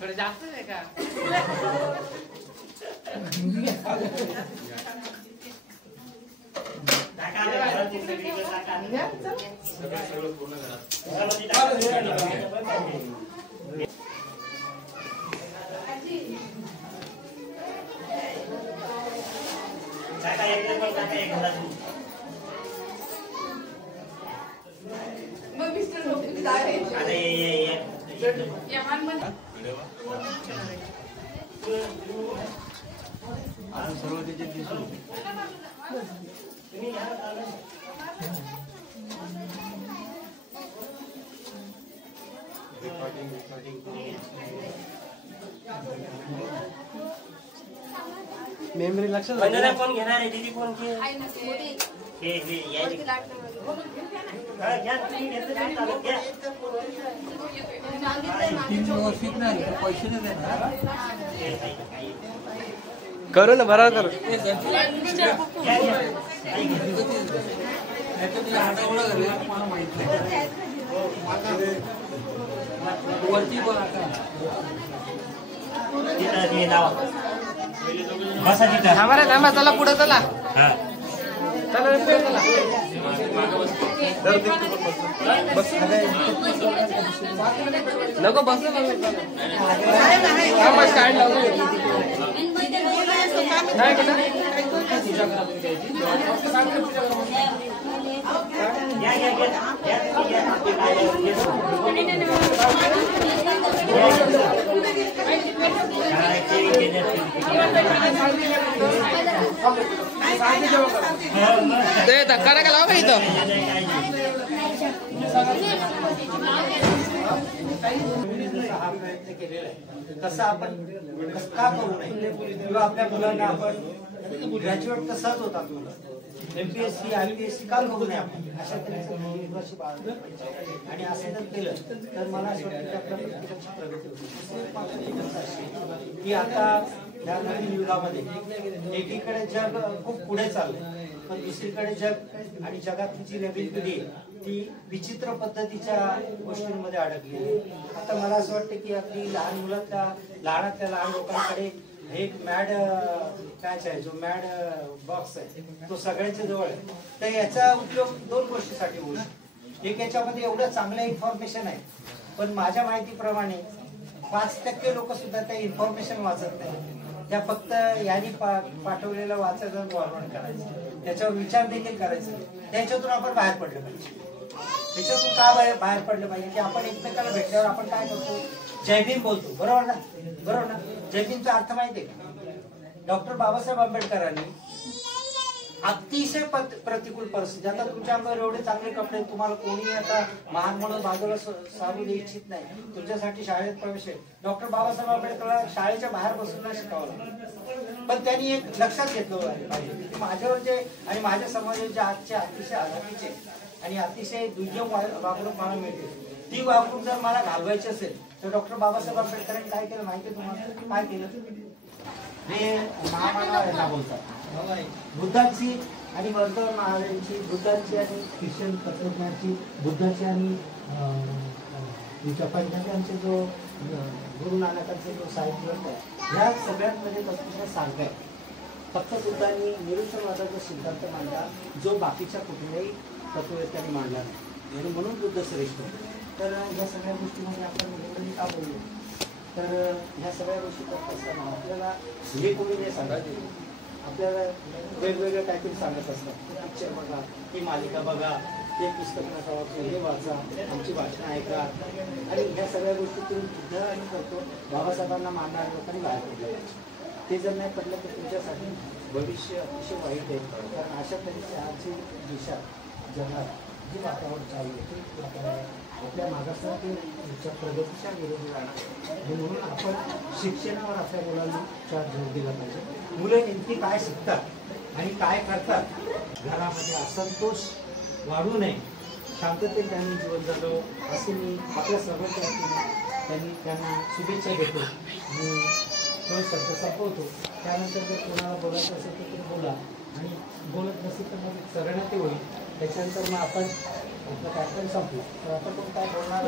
थोडं जास्त आहे का? सगळं पूर्ण मेमरी लक्षात कोण घेणार आहे दीदी कोण हे करू ना बरोबर करू थांबा चला पुढे चला नको बस धक्का नका लावा इथं तसं आपण का करू नये किंवा आपल्या मुलांना आपण ग्रॅज्युएट कसाच होता तुला MPSC IPSC का करू नये आपण अशा तऱ्हेचं आणि असं जर केलं तर मला असं वाटतं की आपल्या प्रत्येकाची प्रगती होती की आता या नवीन युगामध्ये एकीकडे जग खूप पुढे चाललंय पण दुसरीकडे जग आणि जगातली जी नवीन पिढी ती विचित्र पद्धतीच्या गोष्टींमध्ये अडकली. आता मला असं वाटतं की आपली लहान मुलातल्या लहानातल्या लहान लोकांकडे एक मॅड पॅच आहे जो मॅड बॉक्स आहे तो सगळ्यांच्या जवळ आहे. तर याचा उपयोग दोन गोष्टीसाठी होऊ शकतो. एक याच्यामध्ये एवढं चांगलं इन्फॉर्मेशन आहे पण माझ्या माहितीप्रमाणे 5% लोक सुद्धा त्या इन्फॉर्मेशन वाचत नाही. त्या फक्त यांनी पाठवलेलं वाचायचं फॉरवर्ड करायचं त्याच्यावर विचार देखील करायचे. त्याच्यातून आपण बाहेर पडलं पाहिजे. त्याच्यातून का बाहेर पडलं पाहिजे की आपण एकमेकाला भेटल्यावर आपण काय करतो जय भीम बोलतो. बरोबर ना? बरोबर ना? जय भीमचा अर्थ माहितीये का? डॉक्टर बाबासाहेब आंबेडकरांनी अतिशय प्रतिकूल परिस्थिती आता तुमच्या अंगावर एवढे चांगले कपडे तुम्हाला कोणी आता महान म्हणून बाजूला सारू देऊ इच्छित नाही तुमच्यासाठी शाळेत प्रवेश आहे. डॉक्टर बाबासाहेब आंबेडकरला शाळेच्या बाहेर बसून शिकवलं पण त्यांनी एक लक्षात घेतलं पाहिजे की माझ्यावर जे आणि माझ्या समाजाचे आजचे अतिशय आघातीचे आणि अतिशय दुर्गम वागणूक मला मिळते ती वागणूक जर मला घालवायची असेल तर डॉक्टर बाबासाहेब आंबेडकरांनी काय केलं माहितीये तुम्हाला? काय केलं? हे महामानवाला बोलतात बुद्धाची आणि वर्तमान महाराजांची बुद्धाची आणि ख्रिश्चन तत्वज्ञानाची बुद्धाची आणि पंजाबांचे जो गुरु नानकांचे जो साहित्य ग्रंथ आहे ह्या सगळ्यांमध्ये तत्वज्ञान सांगताय. फक्त बुद्धांनी निरुपणवादाचा सिद्धांत मांडला जो बाकीच्या कुठल्याही तत्वज्ञांनी मांडला नाही आणि म्हणून बुद्ध श्रेष्ठ. तर ह्या सगळ्या गोष्टीमध्ये आपण का बोललो तर ह्या सगळ्या गोष्टी करत असताना आपल्याला हे कोणी नाही सांगायचे आपल्याला वेगवेगळं काहीतरी सांगत असतात. पिक्चर बघा ही मालिका बघा ते पुस्तक नका वाचू हे वाचा आमची भाषणं ऐका आणि ह्या सगळ्या गोष्टी तुम्ही सुद्धा आणि करतो बाबासाहेबांना मानणाऱ्या लोकांनी बाहेर पडलं ते जर नाही पडलं तर तुमच्यासाठी भविष्य अतिशय वाईट आहे. कारण अशा तऱ्हेची आजची दिशा जगात जी वातावरण चालू आहे ते आपल्या मागासवर्गीय प्रगतीच्या विरोधी राहणार म्हणून आपण शिक्षणावर आपल्या मुलांना जोर दिला पाहिजे. मुलं नेमकी काय शिकतात आणि काय करतात घरामध्ये असंतोष वाढू नये शांततेत त्यांनी जीवन जगावं असे मी आपल्या सर्वांच्या वतीने त्यांना शुभेच्छा देतो आणि तो शब्द संपवतो. त्यानंतर जर कोणाला बोलायचं असेल तर तुम्ही बोला आणि बोलत नसेल तर मग सगळ्यांना ते होईल. त्याच्यानंतर मग आपण आपलं कार्यक्रम संपलं तर आपण कोण काय बोलणार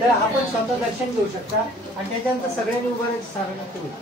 तर आपण स्वतः दर्शन घेऊ शकता आणि त्याच्यानंतर सगळ्यांनी उभं राहायचं सगळ्यांना ते होईल.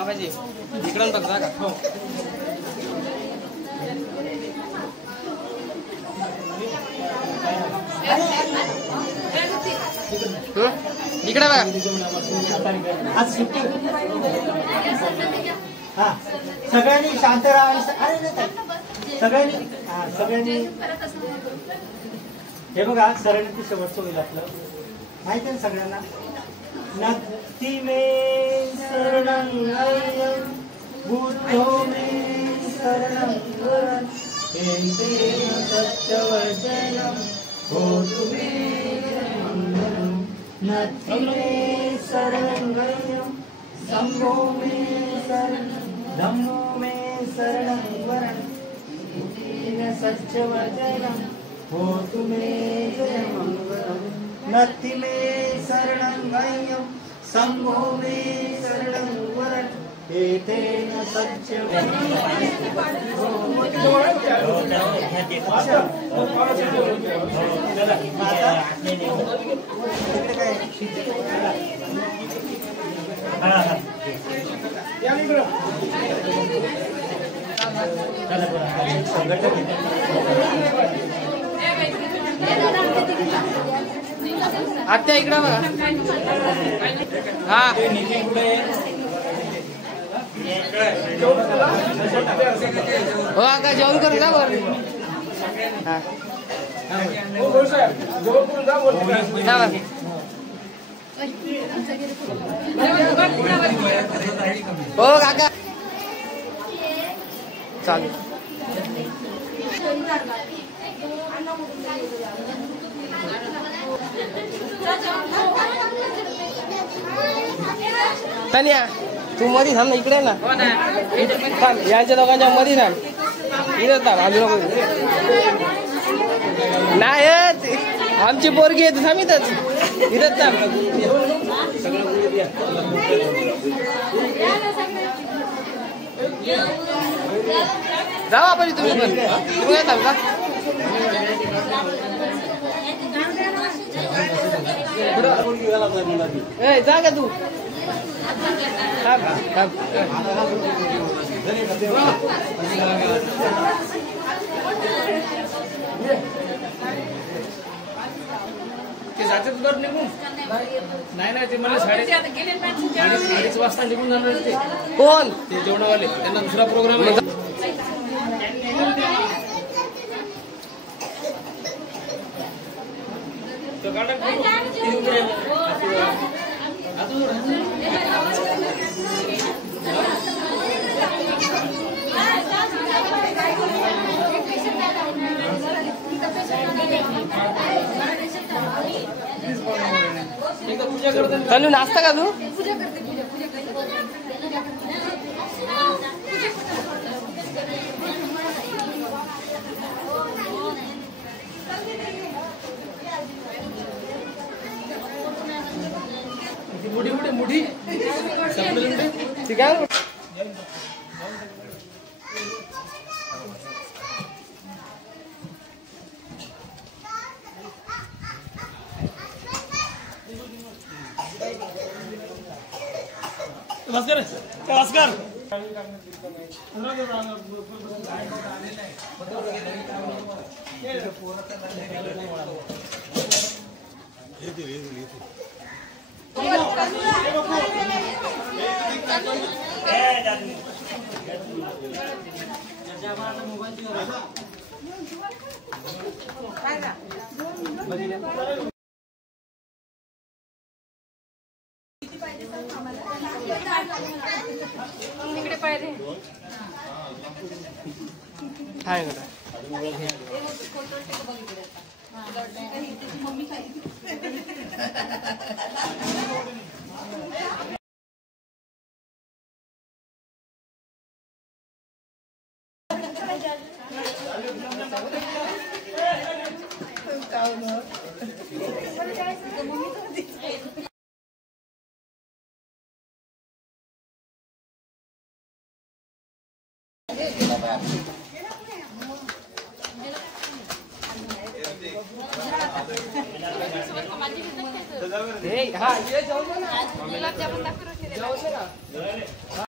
आबाजी इकडून बघा का हो इकडे बघा आज सुट्टी हा सगळ्यांनी शांत राहा. सगळ्यांनी हे बघा सगळ्यांनी शेवटचं होईल आपलं माहिती आहे सगळ्यांना. नत्ति मे शरणं बुद्धो मे शरणं सत्यवचनं होतु मे नत्ति मे शरणं संघो मे शरणं धम्मो मे शरणं सत्यवचनं होतु मे नत्ति मे शरणं संघो मे शरणं एतेन आत्या इकडे बघा हा हो का जेवण करू जा बर हो काका चालेल. तनिया तू मध्ये थांब ना इकडे ना थांब यांच्या दोघांच्या मध्ये थांब इथं थांब आम्ही नको नाही आमची पोरगी आहे थांब इथंच इथंच थांब जाऊ आपण तुम्ही पण तुम्ही काय थांब का ए जा का तू थांब थांब ते जातात बर निघून नाही नाही ते मला 2:30 वाजता निघून जाणार ते कोण ते जेवणावाले त्यांना दुसरा प्रोग्राम आहे. तो तनु नाश्ता का तू मुठी ठीक आहे नमस्कार तिकडे पाहिजे हाय हा जाऊ दे ना.